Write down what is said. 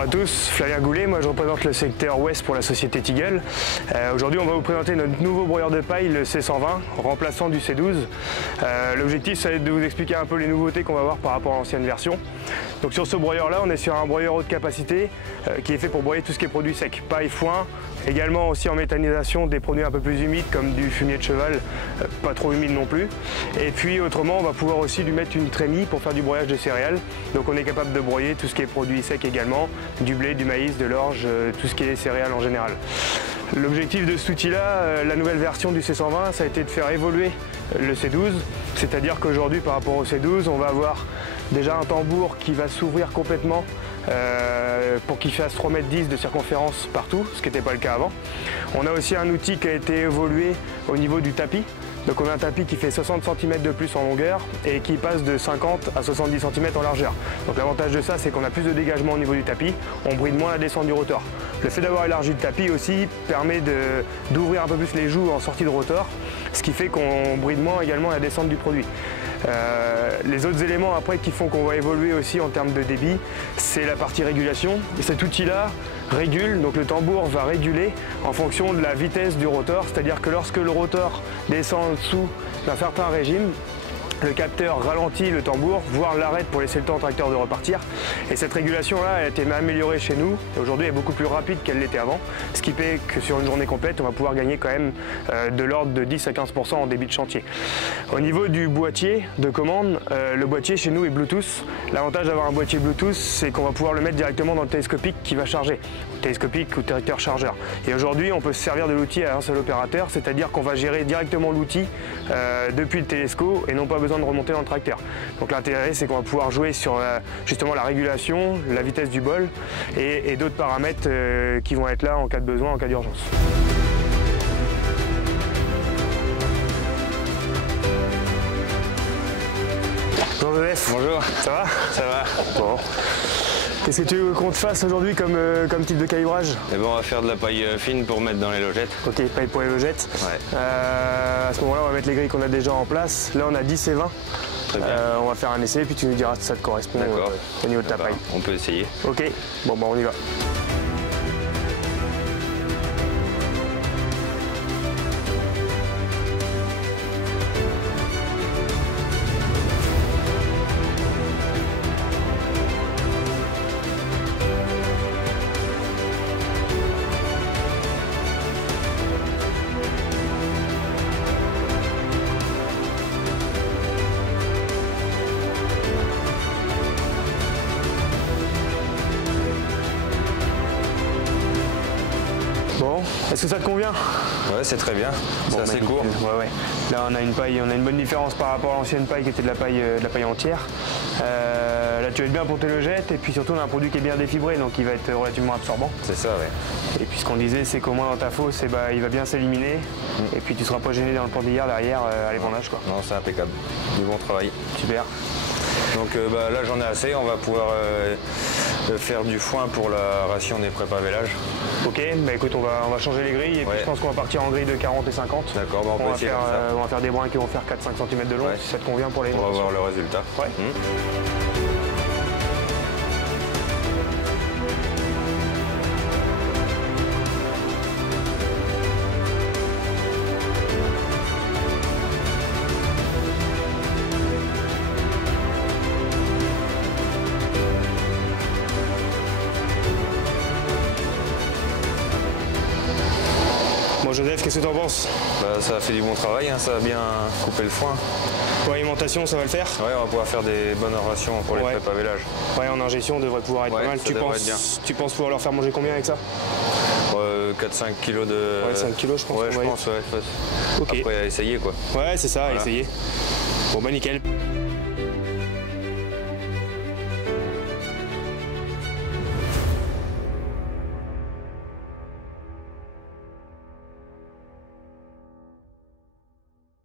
Bonjour à tous, Flavien Goulet, moi je représente le secteur ouest pour la société Tiguel. Aujourd'hui on va vous présenter notre nouveau broyeur de paille, le C120, remplaçant du C12. L'objectif ça va être de vous expliquer un peu les nouveautés qu'on va voir par rapport à l'ancienne version. Donc sur ce broyeur là on est sur un broyeur haute capacité qui est fait pour broyer tout ce qui est produit sec, paille, foin, également aussi en méthanisation des produits un peu plus humides comme du fumier de cheval, pas trop humide non plus. Et puis autrement on va pouvoir aussi lui mettre une trémie pour faire du broyage de céréales. Donc on est capable de broyer tout ce qui est produit sec également, du blé, du maïs, de l'orge, tout ce qui est céréales en général. L'objectif de cet outil-là, la nouvelle version du C120, ça a été de faire évoluer le C12, c'est-à-dire qu'aujourd'hui par rapport au C12, on va avoir déjà un tambour qui va s'ouvrir complètement pour qu'il fasse 3,10 m de circonférence partout, ce qui n'était pas le cas avant. On a aussi un outil qui a été évolué au niveau du tapis. Donc on a un tapis qui fait 60 cm de plus en longueur et qui passe de 50 à 70 cm en largeur. Donc l'avantage de ça, c'est qu'on a plus de dégagement au niveau du tapis, on bride moins la descente du rotor. Le fait d'avoir élargi le tapis aussi permet d'ouvrir un peu plus les joues en sortie de rotor, ce qui fait qu'on bride moins également la descente du produit. Les autres éléments après qui font qu'on va évoluer aussi en termes de débit, c'est la partie régulation. Et cet outil-là régule, donc le tambour va réguler en fonction de la vitesse du rotor, c'est-à-dire que lorsque le rotor descend en dessous d'un certain régime, le capteur ralentit le tambour, voire l'arrête pour laisser le temps au tracteur de repartir. Et cette régulation-là a été améliorée chez nous. Aujourd'hui, elle est beaucoup plus rapide qu'elle l'était avant. Ce qui fait que sur une journée complète, on va pouvoir gagner quand même de l'ordre de 10 à 15 % en débit de chantier. Au niveau du boîtier de commande, le boîtier chez nous est Bluetooth. L'avantage d'avoir un boîtier Bluetooth, c'est qu'on va pouvoir le mettre directement dans le télescopique qui va charger. Télescopique ou tracteur chargeur. Et aujourd'hui, on peut se servir de l'outil à un seul opérateur, c'est-à-dire qu'on va gérer directement l'outil depuis le télescope et non pas besoin de remonter dans le tracteur. Donc l'intérêt, c'est qu'on va pouvoir jouer sur justement la régulation, la vitesse du bol et d'autres paramètres qui vont être là en cas de besoin, en cas d'urgence. Bonjour Joseph. Bonjour. Ça va? Ça va. Bon. Qu'est-ce que tu veux qu'on te fasse aujourd'hui comme type de calibrage? Et bon, on va faire de la paille fine pour mettre dans les logettes. Ok, paille pour les logettes. Ouais. À ce moment-là, on va mettre les grilles qu'on a déjà en place. Là, on a 10 et 20. Très bien. On va faire un essai, puis tu nous diras si ça te correspond au niveau de ta paille. On peut essayer. Ok, bon, on y va. Bon, est-ce que ça te convient? Ouais, c'est très bien. Bon, c'est assez court. Ouais. Là, on a une paille, on a une bonne différence par rapport à l'ancienne paille qui était de la paille entière. Là, tu vas être bien pour tes logettes et puis surtout, on a un produit qui est bien défibré, donc il va être relativement absorbant. C'est ça, ouais. Et puis ce qu'on disait, c'est qu'au moins dans ta fosse, il va bien s'éliminer et puis tu ne seras pas gêné dans le pendillard derrière à l'épandage, quoi. Non, c'est impeccable. Du bon travail. Super. Donc là, j'en ai assez. On va pouvoir faire du foin pour la ration des prépa-vélage. Ok, bah écoute, on va changer les grilles et puis je pense qu'on va partir en grille de 40 et 50. D'accord, bah on va faire des brins qui vont faire 4-5 cm de long, si ça te convient pour les... On va voir le résultat. Ouais. Bon Joseph, qu'est-ce que tu en penses? Bah, ça a fait du bon travail, hein, ça a bien coupé le foin. Pour l'alimentation, ça va le faire? Ouais, on va pouvoir faire des bonnes rations pour les prépa-vélage. Ouais, en ingestion, on devrait pouvoir être pas mal. Tu penses pouvoir leur faire manger combien avec ça? 4-5 kilos de... Ouais, 5 kilos je pense. Ouais, je pense, ouais. Ok. Après, à essayer quoi. Ouais, c'est ça, à essayer. Bon bah nickel.